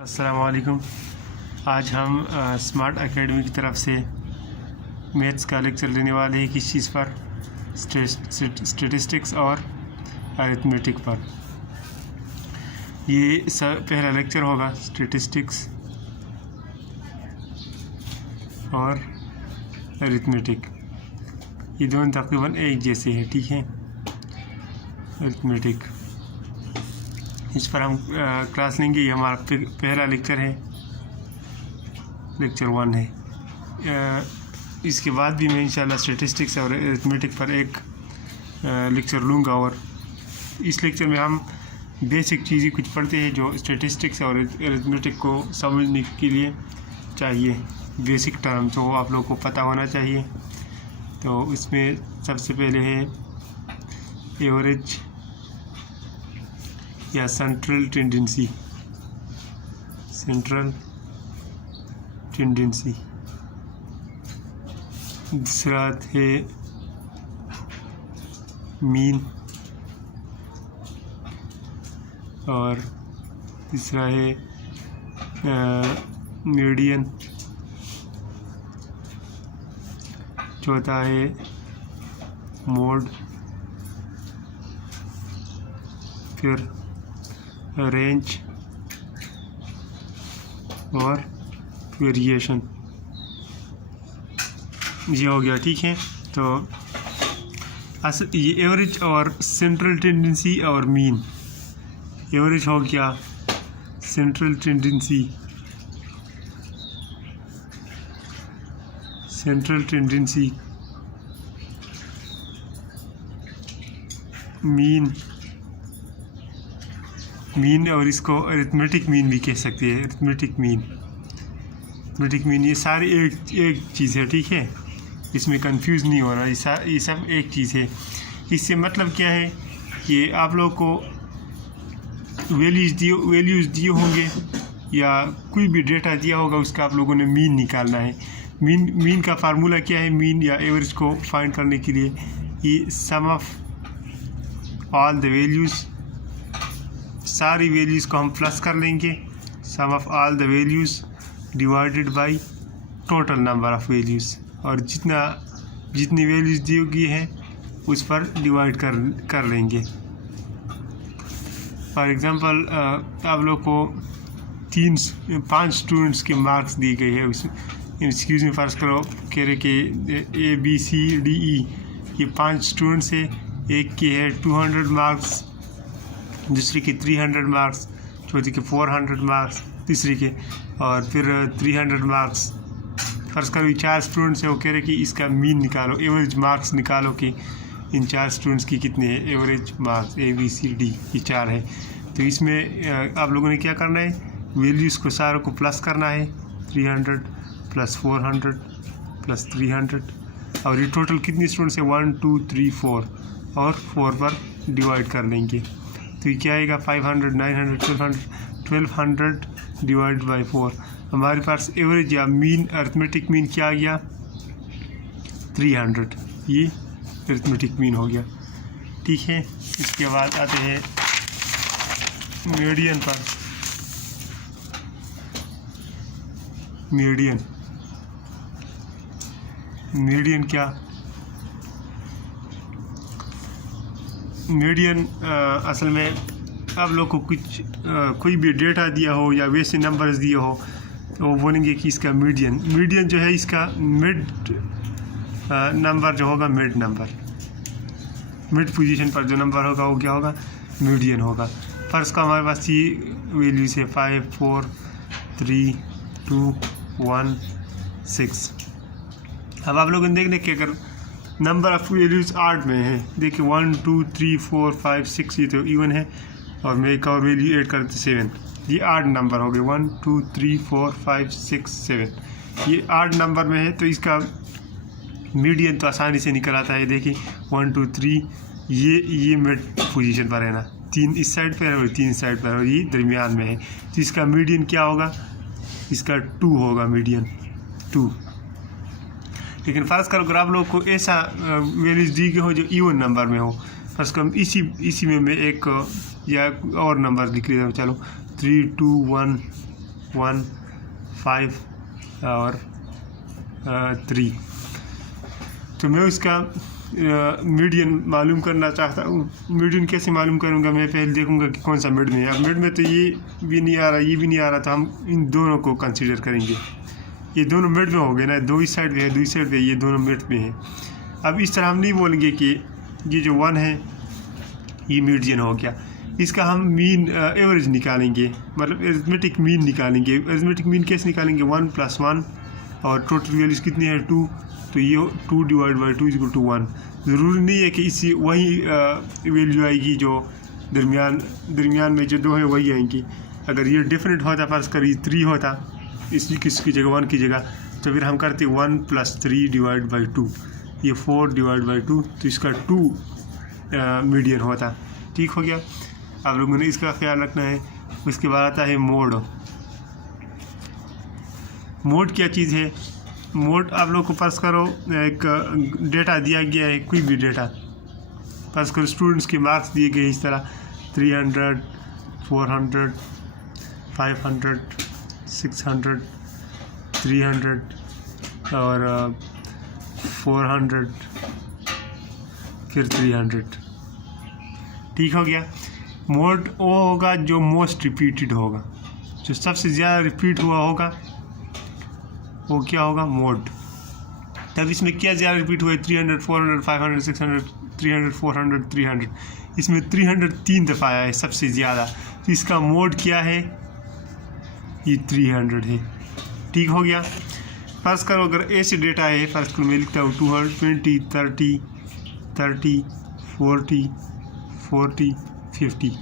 अस्सलाम वालेकुम। आज हम स्मार्ट एकेडमी की तरफ से मैथ्स का लेक्चर लेने वाले हैं। किस चीज़ पर? स्टैटिस्टिक्स और अरिथमेटिक पर। ये पहला लेक्चर होगा स्टैटिस्टिक्स और अरिथमेटिक। ये दोनों तकरीबन एक जैसे हैं, ठीक है। अरिथमेटिक इस पर हम क्लास लेंगे। ये हमारा पहला लेक्चर है, लेक्चर 1 है। इसके बाद भी मैं इंशाल्लाह स्टैटिस्टिक्स और अरिथमेटिक पर एक लेक्चर लूँगा। और इस लेक्चर में हम बेसिक चीज़ें कुछ पढ़ते हैं जो स्टैटिस्टिक्स और अरिथमेटिक को समझने के लिए चाहिए। बेसिक टर्म्स जो आप लोगों को पता होना चाहिए। तो इसमें सबसे पहले है एवरेज या सेंट्रल टेंडेंसी। दूसरा है मीन और तीसरा है मीडियन। चौथा है मोड, फिर रेंज और वेरिएशन। ये हो गया, ठीक है। तो ये एवरेज और सेंट्रल टेंडेंसी और मीन। एवरेज हो गया, सेंट्रल टेंडेंसी, मीन और इसको अरिथमेटिक मीन भी कह सकते हैं। अरिथमेटिक मीन ये सारी एक चीज़ है, ठीक है। इसमें कंफ्यूज नहीं होना, ये सब एक चीज़ है। इससे मतलब क्या है कि आप लोगों को वैल्यूज़ दिए होंगे या कोई भी डेटा दिया होगा, उसका आप लोगों ने मीन निकालना है। मीन का फार्मूला क्या है? मीन या एवरेज को फाइंड करने के लिए ये sum of all the values, सारी वैल्यूज़ को हम प्लस कर लेंगे। Sum of all the values divided by total number of values, और जितनी वैल्यूज़ दी गई हैं उस पर डिवाइड कर लेंगे। फॉर एग्ज़ाम्पल आप लोग को 5 स्टूडेंट्स के मार्क्स दिए गए हैं। एक्सक्यूज़ में फ़र्ज़ करो कह रहे कि ABCDE ये 5 स्टूडेंट्स है। एक के है 200 मार्क्स, दूसरी के 300 मार्क्स, चौथी के 400 मार्क्स, तीसरी के और फिर 300 मार्क्स। फ़र्ज़ करो 4 स्टूडेंट्स है। वो कह रहे कि इसका मीन निकालो, एवरेज मार्क्स निकालो कि इन 4 स्टूडेंट्स की कितने हैं एवरेज मार्क्स। ABCD ये 4 है। तो इसमें आप लोगों ने क्या करना है? वैल्यूज़ को सारों को प्लस करना है। 300 + 400 + 300, और ये टोटल कितनी स्टूडेंट्स है? 1 2 3 4, और 4 पर डिवाइड कर लेंगे। तो ये क्या आएगा? 500 900 1200 डिवाइड बाय 4। हमारे पास एवरेज या मीन, अरिथमेटिक मीन क्या आ गया? 300। ये अरिथमेटिक मीन हो गया, ठीक है। इसके बाद आते हैं मीडियन पर। मीडियन क्या? मीडियन असल में आप लोग को कोई भी डेटा दिया हो या वैसे नंबर्स दिए हो तो वो बोलेंगे कि इसका मीडियन जो है, इसका मिड नंबर जो होगा, मिड पोजीशन पर जो नंबर होगा वो क्या होगा? मीडियन होगा। फर्स्ट का हमारे पास ये वैल्यूज है 5 4 3 2 1 6। अब आप लोगों ने देखने कि अगर नंबर ऑफ वैल्यूज़ 8 में है, देखिए 1 2 3 4 5 6 ये तो इवन है, और मैं एक और वैल्यू ऐड करते 7। ये 8 नंबर हो गए। 1 2 3 4 5 6 7, ये 8 नंबर में है। तो इसका मीडियन तो आसानी से निकल आता है। देखिए 1 2 3 ये मिड पोजीशन पर है ना, 3 इस साइड पर है और 3 इस साइड पर, और ये दरमियान में है। तो इसका मीडियन क्या होगा? इसका 2 होगा, मीडियन 2। लेकिन फ़र्ज़ करो अगर आप लोग को ऐसा वैल्यूज़ दी गई हो जो इवन नंबर में हो, फ़र्ज़ करो इसी में मैं एक या और नंबर लिख लेता हूँ। चलो 3 2 1 1, 5 और 3। तो मैं उसका मीडियन मालूम करना चाहता हूँ। मीडियन कैसे मालूम करूँगा? मैं पहले देखूँगा कि कौन सा मिड में है। अब मिड में तो ये भी नहीं आ रहा, ये भी नहीं आ रहा, तो हम इन दोनों को कंसीडर करेंगे। ये दोनों मिड में हो गए ना, दो इस साइड पे है, दूसरी साइड पे, ये दोनों मिड में है। अब इस तरह हम नहीं बोलेंगे कि ये जो 1 है ये मीडियन हो गया। इसका हम मीन एवरेज निकालेंगे, मतलब एरिथमेटिक मीन निकालेंगे। एरिथमेटिक मीन कैसे निकालेंगे? 1 + 1 और टोटल वैल्यूज कितनी है? 2। तो ये 2 / 2 = 1। ज़रूरी नहीं है कि इसी वही वैल्यू आएगी जो दरमियान में जो 2 है वही आएंगी। अगर ये डिफरेंट होता, फर्ज करिए 3 होता किसकी जगह 1 की जगह, तो फिर हम करते 1 + 3 / 2, ये 4 / 2, तो इसका 2 मीडियन होता। ठीक हो गया। आप लोगों ने इसका ख्याल रखना है। उसके बाद आता है मोड। मोड क्या चीज़ है? मोड आप लोग को फर्ज करो एक डेटा दिया गया है, कोई भी डेटा, फर्ज करो स्टूडेंट्स के मार्क्स दिए गए इस तरह 300, 400, 500, 600, 300 और 400 फिर 300। ठीक हो गया। मोड वो होगा जो मोस्ट रिपीटेड होगा, जो सबसे ज़्यादा रिपीट हुआ होगा वो क्या होगा? मोड। तब इसमें क्या ज़्यादा रिपीट हुआ है? 300, 400, 500, 600, 300, 400, 300। इसमें 300 3 दफ़ा आया है सबसे ज़्यादा, तो इसका मोड क्या है? ये 300 है। ठीक हो गया। फर्ज करो अगर ऐसे डेटा है, फर्ज करो मैं लिखता हूँ 220, 30, 30, 40, 40, 50।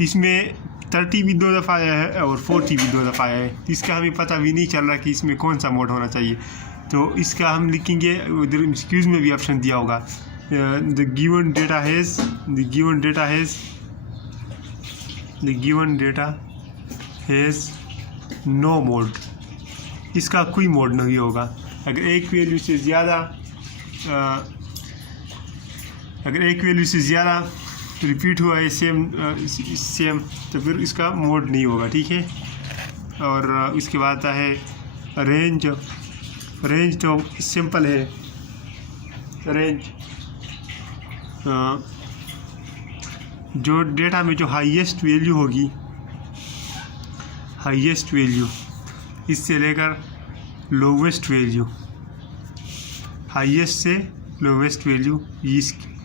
इसमें 30 भी 2 दफ़ा आया है और 40 भी 2 दफ़ा आया है। इसका हमें पता भी नहीं चल रहा कि इसमें कौन सा मोड होना चाहिए। तो इसका हम लिखेंगे, उधर एक्सक्यूज़ में भी ऑप्शन दिया होगा, the given data has no mode. इसका कोई मोड नहीं होगा। अगर एक वैल्यू से ज़्यादा रिपीट हुआ है सेम, तो फिर इसका मोड नहीं होगा। ठीक है। और इसके बाद आता है रेंज। रेंज तो सिंपल है। रेंज जो डेटा में जो हाईएस्ट वैल्यू होगी, हाईएस्ट वैल्यू इससे लेकर लोवेस्ट वैल्यू, हाईएस्ट से लोवेस्ट वैल्यू,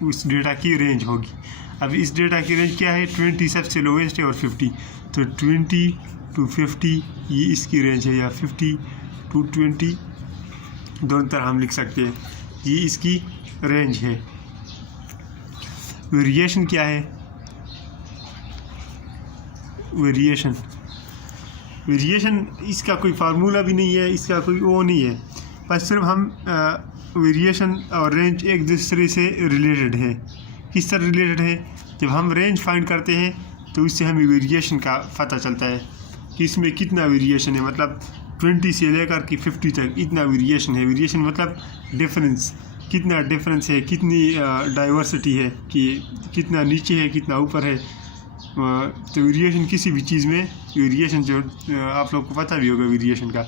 उस डेटा की रेंज होगी। अब इस डेटा की रेंज क्या है? 20 सबसे लोवेस्ट है और 50, तो 20 to 50 ये इसकी रेंज है, या 50 to 20 दोनों तरह हम लिख सकते हैं। ये इसकी रेंज है। वेरिएशन क्या है? वेरिएशन इसका कोई फार्मूला भी नहीं है, इसका कोई वो नहीं है, बस सिर्फ हम वेरिएशन और रेंज एक दूसरे से रिलेटेड है। किस तरह रिलेटेड है? जब हम रेंज फाइंड करते हैं तो उससे हमें वेरिएशन का पता चलता है कि इसमें कितना वेरिएशन है, मतलब 20 से लेकर कि 50 तक इतना वेरिएशन है। वेरिएशन मतलब डिफरेंस, कितना डिफरेंस है, कितनी डाइवर्सिटी है, कि कितना नीचे है, कितना ऊपर है। तो वेरिएशन किसी भी चीज़ में, वेरिएशन जो आप लोग को पता भी होगा वेरिएशन का,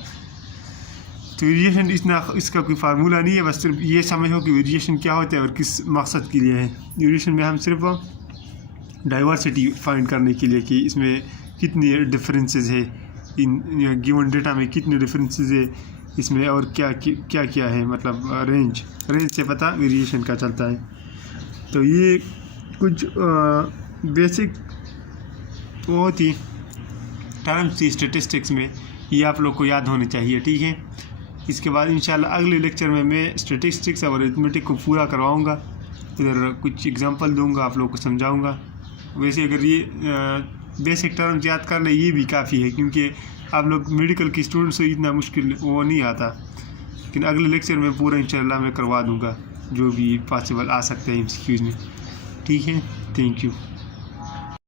तो वेरिएशन इसका कोई फार्मूला नहीं है, बस सिर्फ ये समझो कि वेरिएशन क्या होता है और किस मकसद के लिए है। वेरिएशन में हम सिर्फ डाइवर्सिटी फाइंड करने के लिए कि इसमें कितनी डिफरेंसेस है, इन गिवन डेटा में कितने डिफरेंसेस है इसमें, और क्या है, मतलब रेंज से पता वेरिएशन का चलता है। तो ये कुछ बेसिक बहुत ही टर्म्स थी स्टैटिस्टिक्स में, ये आप लोग को याद होने चाहिए। ठीक है। इसके बाद इंशाल्लाह अगले लेक्चर में मैं स्टैटिस्टिक्स और अरिथमेटिक को पूरा करवाऊँगा, इधर कुछ एग्जांपल दूंगा, आप लोग को समझाऊंगा। वैसे अगर ये बेसिक टर्म्स याद कर ले ये भी काफ़ी है, क्योंकि आप लोग मेडिकल के स्टूडेंट्स से इतना मुश्किल वो नहीं आता, लेकिन अगले लेक्चर में पूरा इंशाल्लाह मैं करवा दूंगा जो भी पॉसिबल आ सकते हैं MCQs में। ठीक है। Thank you.